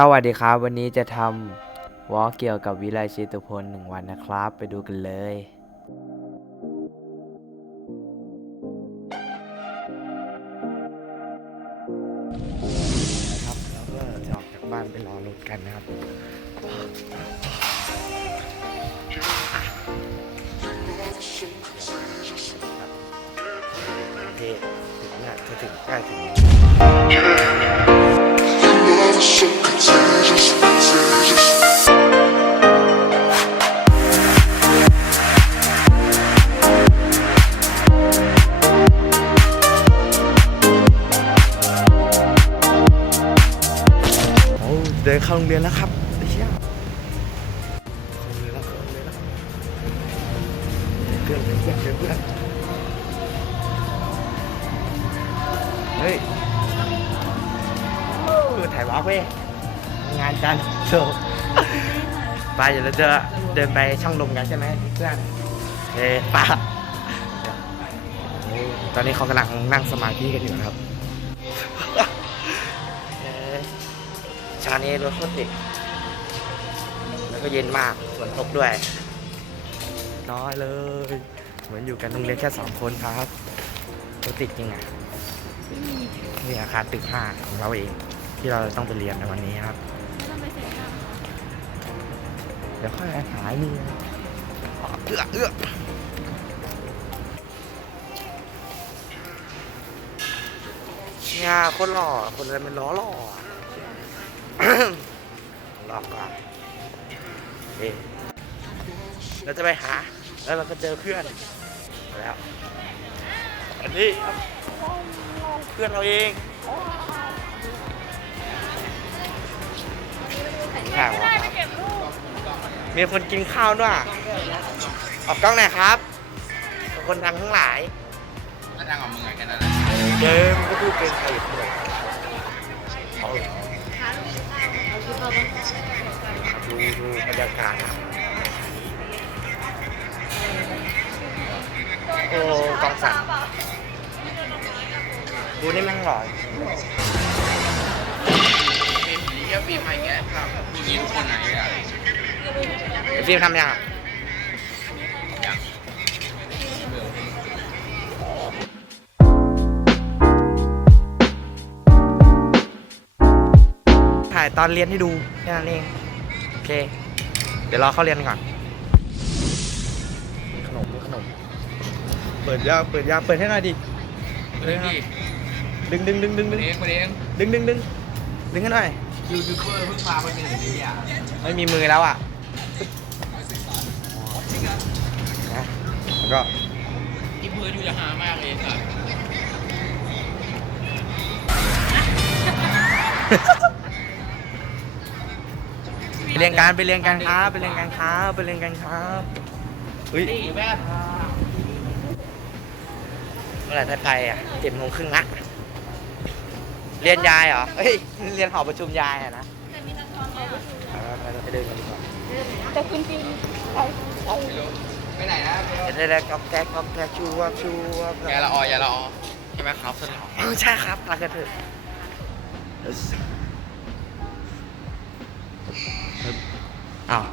สวัสดีครับ วันนี้จะทำวอล์กเกี่ยวกับวิไลชิตุพลหนึ่งวันนะครับ ไปดูกันเลย ครับแล้วก็จะออกจากบ้านไปรอรถกันนะครับ โอเคถึงเนี่ยจะถึงใกล้ถึง โรงเรียนแล้วครับไอ้เชี่ยเข้าโรงเรียนแล้วเข้าโรงเรียนแล้วเพื่อนเพื่อนเพื่อนเพื่อนเฮ้ยเออถ่ายวอล์กเว้ยงานกันโชว์ไปเดี๋ยวเราจะเดินไปช่องลมกันใช่ไหมเพื่อนเฮ้ยป้าตอนนี้เขากำลังนั่งสมาธิกันอยู่นะครับ เชานี้รถโคตรติดแล้วก็เย็นมากฝนตกด้วย น้อยเลย เหมือนอยู่กันโรงเรียนแค่สองคนครับรถติดจริงอะนี่อาคารตึกห้าของเราเอง ที่เราต้องไปเรียนในวันนี้ครับเดี๋ยวค่อยหายนี่เอื้อเอื้อเนี่ยคนหล่อคนอะไรมันล้อหล่อ อะรอบก่อนเอ๊ะเราจะไปหา แล้วเราก็เจอเพื่อนมาแล้ว อันนี้ครับเพื่อนเราเองข้าวครับมีคนกินข้าวด้วย ออกกล้องหน่อยครับ คนดังทั้งหลายก็ดังของมึงอะแค่นั้นแหละเดิมก็พูดเก่งใครอยู่เลย ดูดูบรรยากาศนะโอ้กองสั่นดูนี่แม่งหล่อมีเยี่ยปีใหม่แกครับดูนี้ทุกคนไหนอะไอ้ฟิล์มทำยังอะายตอนเรียนให้ดูแค่นั้นเองโอเค เดี๋ยวรอเข้าเรียนก่อนขนมขนม เปิดยาเปิดยาเปิดให้หน่อยดิเฮ้ยพี่ดึงดึงดึงดึงคดึนงเองคนเองดึงดึงดึงดึงให้หน่อยยูทูบเบอร์เพิ่งพาไปเป็นไหนเนี่ยไม่มีมือแล้วอะนะแล้วก็ที่พื้นอยู่จะหามากเลยค่ะไป เรียนการไปเรียนการค้าไปเรียนการค้าไปเรียนการค้าเฮ้ยตีแม่พาเมื่อไหร่ได้ไปอะเจ็ดโมงครึ่งละเรียนยายเหรอเฮ้ยเรียนหอประชุมยายอะนะเอาไปเราไปเดินกันดีกว่าแต่คุณจริงไปไปไปไหนนะเดี๋ยวได้ก๊อกแก๊กก๊อกแก๊กชูวับชูวับยาละออยาละออใช่ไหมครับสนามเออใช่ครับรักกันเถอะ อ้าว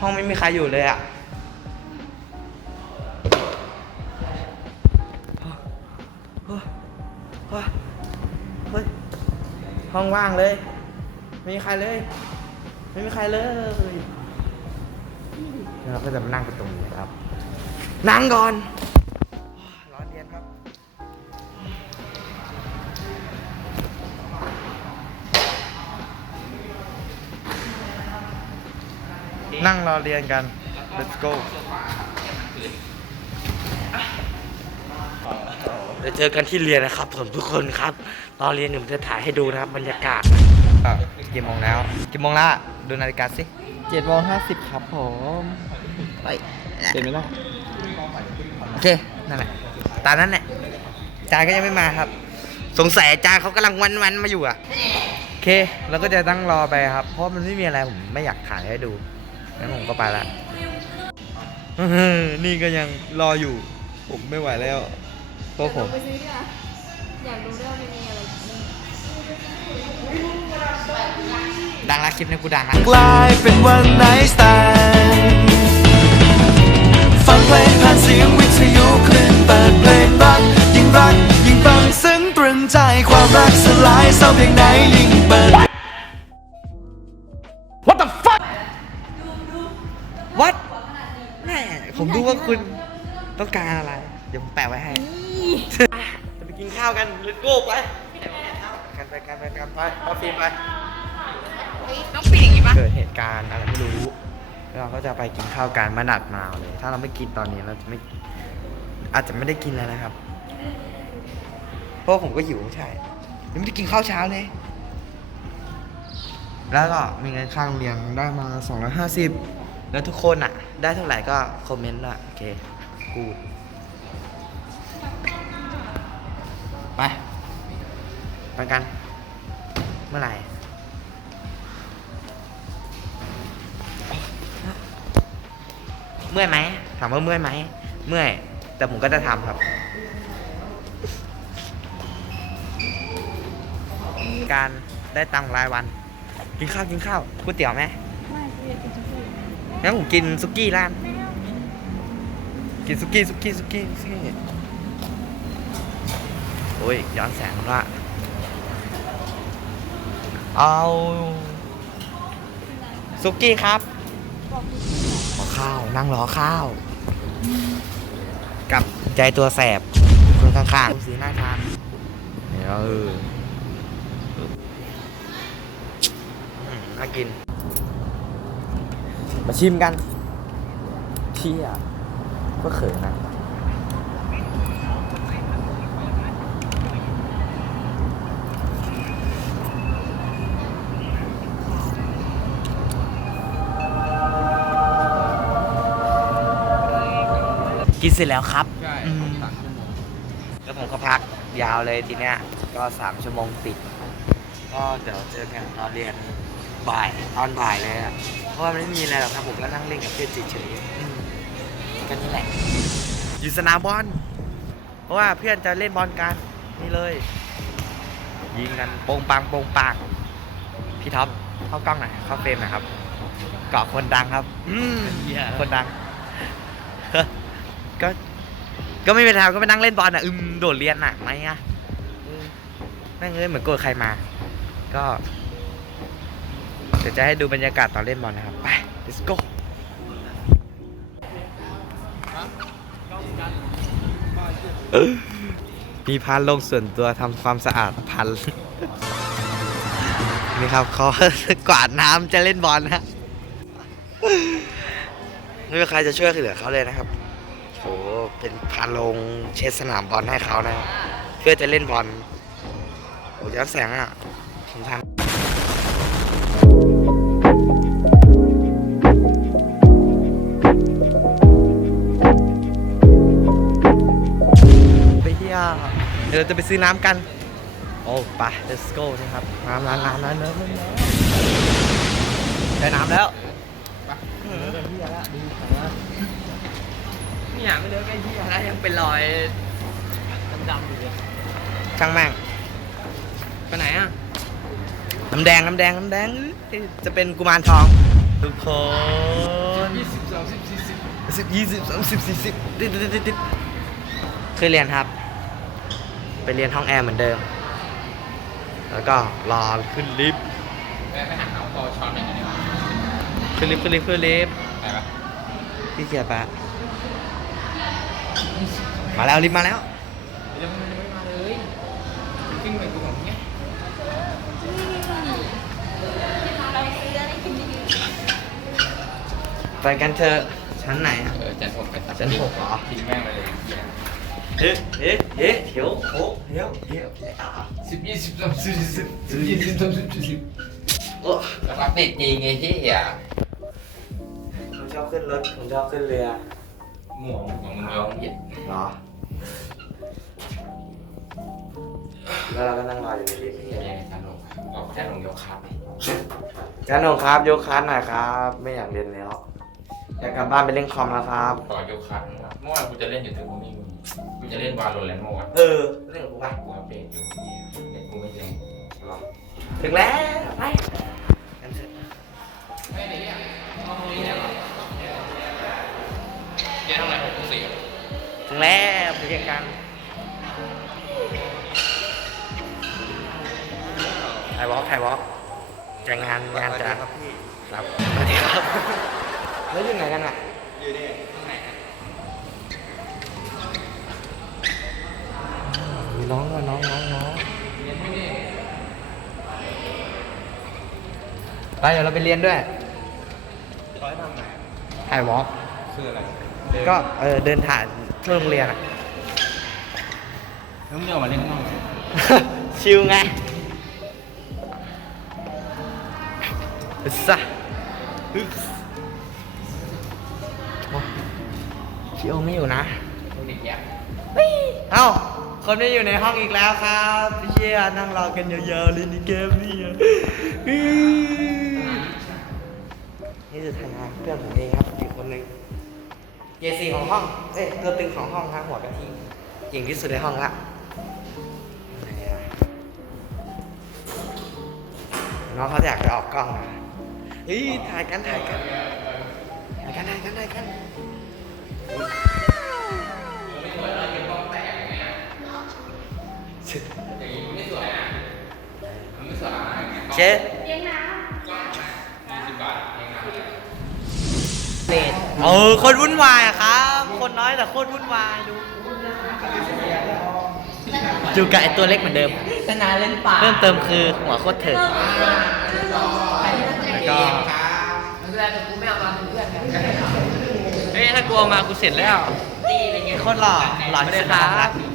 ห้องไม่มีใครอยู่เลยอะเฮ้ยห้องว่างเลยไม่มีใครเลย ไม่มีใครเลยเราก็จะมานั่งกันตรงนี้ครับ นั่งก่อน นั่งรอเรียนกัน let's go เดี๋ยวเจอกันที่เรียนนะครับผมทุกคนครับตอนเรียนหนึ่งจะถ่ายให้ดูนะครับบรรยากาศอะกี่โมงแล้วกี่โมงละดูนาฬิกาสิเจ็ดโมงห้าสิบครับผมไปเจ็ดไม่ได้โอเคนั่นแหละตามนั้นแหละอาจารย์ก็ยังไม่มาครับ สงสัยอาจารย์เขากำลังวันวันๆมาอยู่อะ โอเคเราก็จะตั้งรอไปครับ เพราะมันไม่มีอะไรผมไม่อยากถ่ายให้ดู งั้นผมก็ไปละนี่ก็ยังรออยู่ ผมไม่ไหวแล้วเพราะผม ไปซื้อดีกว่าอยากรู้ด้วยว่ามันมีอะไรกิน ดังละคลิปนี้กูดังละ กลายเป็นวันไนสแตนฟังเพลงผ่านเสียงวิทยุคลื่นเปิดเพลงรัก ยิ่งรัก ยิ่งฟังซึ้งตรึงใจความรักสลายเศร้าเพียงไหนยิ่งเปิดวัด แม่ผมรู้ว่าคุณต้องการอะไร เดี๋ยวผมแปะไว้ให้จะไปกินข้าวกันเลโก้ไปกันไปกันไปกันไปเอาฟิล์มไป ต้องปิดอย่างนี้ปะเกิดเหตุการณ์อะไรไม่รู้แล้วเราก็จะไปกินข้าวกันมาหนัดมาวเลย ถ้าเราไม่กินตอนนี้เราจะไม่ อาจจะไม่ได้กินแล้วนะครับ เพราะว่าผมก็หิวใช่ยังไม่ได้กินข้าวเช้าเลย แล้วก็มีเงินค่าโรงเรียนได้มา 250 แล้วทุกคนอะ ได้เท่าไหร่ก็คอมเมนต์ละโอเคกูดไป ไปกัน เมื่อไหร่เมื่อยไหมถามว่าเมื่อยไหมเมื่อย แต่ผมก็จะทำครับ การได้ตังค์รายวัน กินข้าวกินข้าวก๋วยเตี๋ยวไหมไม่กิน งั้นผมกินซุกี้ร้าน กินซุกี้ซุกี้ซุกี้ซุกี้โอ้ยย้อนแสงละเอาซุกี้ครับรอข้าวนั่งรอข้าว กับใจตัวแสบคนข้างๆสีน่าทานเดี๋ยวเออน่ากิน มาชิมกันเที่ยก็เขินนะกินเสร็จแล้วครับ ใช่อืมสามชั่วโมงแล้วผมก็พักยาวเลยทีเนี้ย ก็สามชั่วโมงติด ก็เดี๋ยวเจอกันตอนเรียน บ่ายตอนบ่ายเลยอะเพราะว่ามันไม่มีอะไรหรอกครับผมก็นั่งเล่นกับเพื่อนเฉยๆอืมก็นี่แหละ อยู่สนามบอล เพราะว่าเพื่อนจะเล่นบอลกันนี่เลย ยิงกันโปงปังโปงปังพี่ท็อปเข้ากล้องหน่อยเข้าเฟรมหน่อยครับ เกาะคนดังครับ อืมคนดัง ก็ ก็ไม่เป็นไรก็ไปนั่งเล่นบอลอะอึมโดดเรียนหนักไหมอะเออแม่งเอ้ยเหมือนโกรธใครมา ก็ เดี๋ยวจะให้ดูบรรยากาศตอนเล่นบอลนะครับ ไป let's go มีพันลงส่วนตัวทำความสะอาดพันนี่ครับเขากวาดน้ำจะเล่นบอลนะไม่มีใครจะช่วยเหลือเขาเลยนะครับโหเป็นพาลงเช็ดสนามบอลให้เขานะ เพื่อจะเล่นบอลโอ้ย้อนแสงอะผมทัน ดี๋ยวเราจะไปซื้อน้ำกัน โอ้ไป let's go นะครับ น้ำน้ำน้ำน้ำน้ำน้ำได้น้ำแล้วนี่หาไม่เลิกไอ้ที่แล้วยังเป็นรอยดำๆอยู่เลยช่างแม่งไปไหนอะ น้ำแดง น้ำแดง น้ำแดงเอ้ยจะเป็นกุมารทอง ทุกคนยี่สิบสามสิบสี่สิบสิบยี่สิบสามสิบสี่สิบติดติดติดติดเคยเรียนครับ ไปเรียนห้องแอร์เหมือนเดิม แล้วก็รอขึ้นลิฟต์แม่ไปหาเอาต่อช้อนหน่อยดีกว่าขึ้นลิฟต์ขึ้นลิฟต์ขึ้นลิฟต์ไปปะพี่เกียรปะมาแล้วลิฟต์มาแล้วยังไม่มาเลยขึ้นไปกูของเนี้ยเราซื้ออะไรกินดีไปกันเถอะชั้นไหนอะเออจันหกไปตัดชั้นหกเหรอทิ้งแม่งไปเลย เฮ้เฮ้เฮ้เถียวโอ้เถียวเถียวอะสิบยี่สิบสามสิบสี่สิบสิบยี่สิบสามสิบสี่สิบโอ้แล้วก็ติดจริงไงที่อะผมชอบขึ้นรถผมชอบขึ้นเรือหมวงของมึงร้องเหยียดเหรอแล้วเราก็นั่งรออยู่ในลิฟต์เรียนจันหกออกจันหกยกขาไปจันหงครับยกคัสหน่อยครับ ไม่อยากเรียนแล้ว อยากกลับบ้านไปเล่นคอมแล้วครับ ต่อโยคะเมื่อวานกูจะเล่นอยู่ถึงกูไม่มีกูจะเล่นวาโลแรนต์มื่วานเออ เล่นกับกูปะกูอัปเดตอยู่เล่นกูไม่เล่งถึงแล้ว ไปกันเถอะไม่ได้เนี่ยห้องนี้เนี่ยเนี่ยทำไมหกถึงสี่ถึงแล้วไปเจอกันไทยวอล์กไทยวอล์กแจะงงานงานจะครับพี่ครับสวัสดีครับ แล้วอยู่ไหนกันอะ อยู่นี่น้องก็น้องน้องน้องไปเดี๋ยวเราไปเรียนด้วยไทยวอล์กคืออะไรก็เออเดินถ่ายทั่วโรงเรียนอะแล้วมึงจะออกมาเล่นข้างนอกไหมชิวไงซะฮึสโชิโอไม่อยู่นะเอ้า คนไม่อยู่ในห้องอีกแล้วครับพี่เชียร์นั่งรอกันยาวๆเลยในเกมนี่อะอื้อนี่คือทางงานเพื่อนผมเองครับอีกคนนึงเยซีของห้อง เอ้ยตัวตึงของห้องครับหัวกะทิเก่งที่สุดในห้องละไหนอะน้องเขาอยากจะออกกล้องนะเฮ้ยถ่ายกันถ่ายกันถ่ายกันถ่ายกันถ่ายกัน เชฟเลี้ยงน้เด็ดเออคนวุ่นวายอะครับ คนน้อยแต่โคตรวุ่นวายดูอยู่กับไอตัวเล็กเหมือนเดิมำชนะเล่นป่าเพิ่มเติมคือหัวโคตรเถิดแล้วก็ เฮ้ยถ้ากลัวมากูเสร็จแล้วโคตรหล่อหล่อที่สุดในห้องละห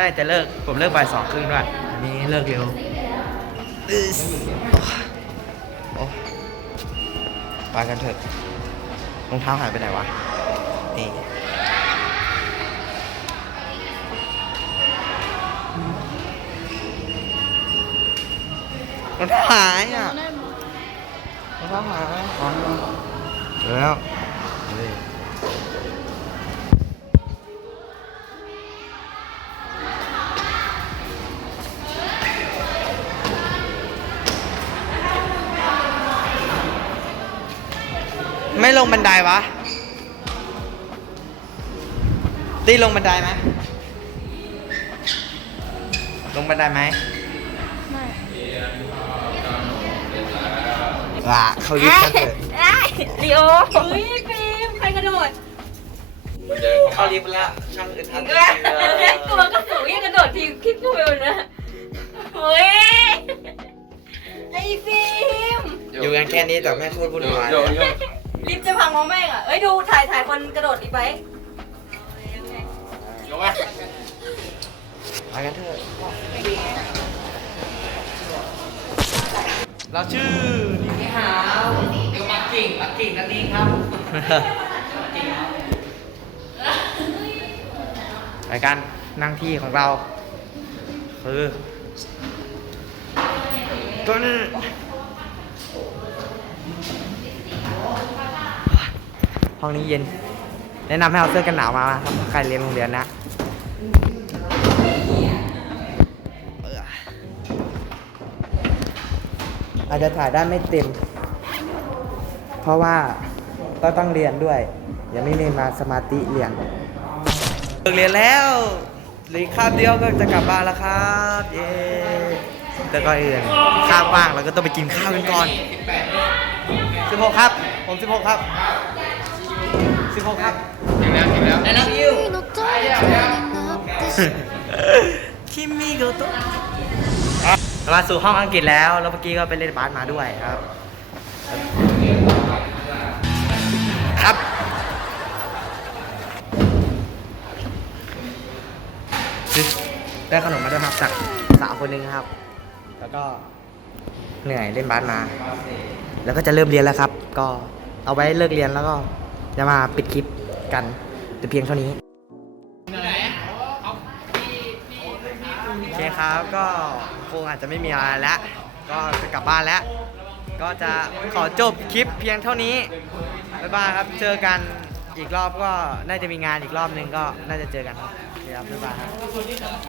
ใจเมื่อไหร่จะเลิกผมเลิกบ่ายสองครึ่งด้วยอันนี้เลิกเร็วอึ๊สโอ้ไปกันเถอะรองเท้าหายไปไหนวะนี่รองเท้าหายอะรองเท้าหายอ๋อเจอแล้วนี่ ไม่ลงบันไดวะ ตีลงบันไดไหม ลงบันไดไหมไม่ว่าเขายึดกันเถอะลีโอเฮ้ยฟิล์มใครกระโดดเข้าลิฟต์แล้วช่างอึดอัดเอ้ยตัวก็สูงยังกระโดดทีคิดดูเลยนะเฮ้ยไอ้ฟิล์มอยู่กันแค่นี้แต่ไม่พูดวุ่นวายโยโย่ ลิฟต์จะพังมองแม่งอะ เอ้ยดูถ่ายถ่ายคนกระโดดอีกไปโยมาไปกันเถอะ เราชื่อนี่ฮาวอยู่ปักกิ่งปักกิ่งกันนี่ครับไปกันนั่งที่ของเรา คือตัวนี้ ห้องนี้เย็น แนะนำให้เอาเสื้อกันหนาวมาครับใครเรียนโรงเรียนนะอาจจะถ่ายได้ไม่เต็ม เพราะว่าก็ต้องเรียนด้วย ยังไม่มีมาสมาธิเรียนเรียนแล้วหลือคาบเดียวก็จะกลับบ้านแล้วครับ เย้แต่ก่อนอื่นข้าวว่างเราก็ต้องไปกินข้าวกันก่อน 16 ครับ ผม 16 ครับ 16ครับถึงแล้วถึงแล้ว I love you คิมิโกโตะมาสู่ห้องอังกฤษแล้ว แล้วเมื่อกี้ก็ไปเล่นบาสมาด้วยครับ ครับ ได้ขนมมาด้วยครับจากสาวคนหนึ่งครับ แล้วก็เหนื่อยเล่นบาสมา แล้วก็จะเริ่มเรียนแล้วครับ ก็เอาไว้เลิกเรียนแล้วก็ จะมาปิดคลิปกันแต่เพียงเท่านี้โอเคครับก็คงอาจจะไม่มีอะไรแล้ว ก็จะกลับบ้านแล้ว ก็จะขอจบคลิปเพียงเท่านี้บ๊ายบายครับเจอกันอีกรอบก็น่าจะมีงานอีกรอบนึงก็น่าจะเจอกันครับโอเครับบ๊ายบายครับ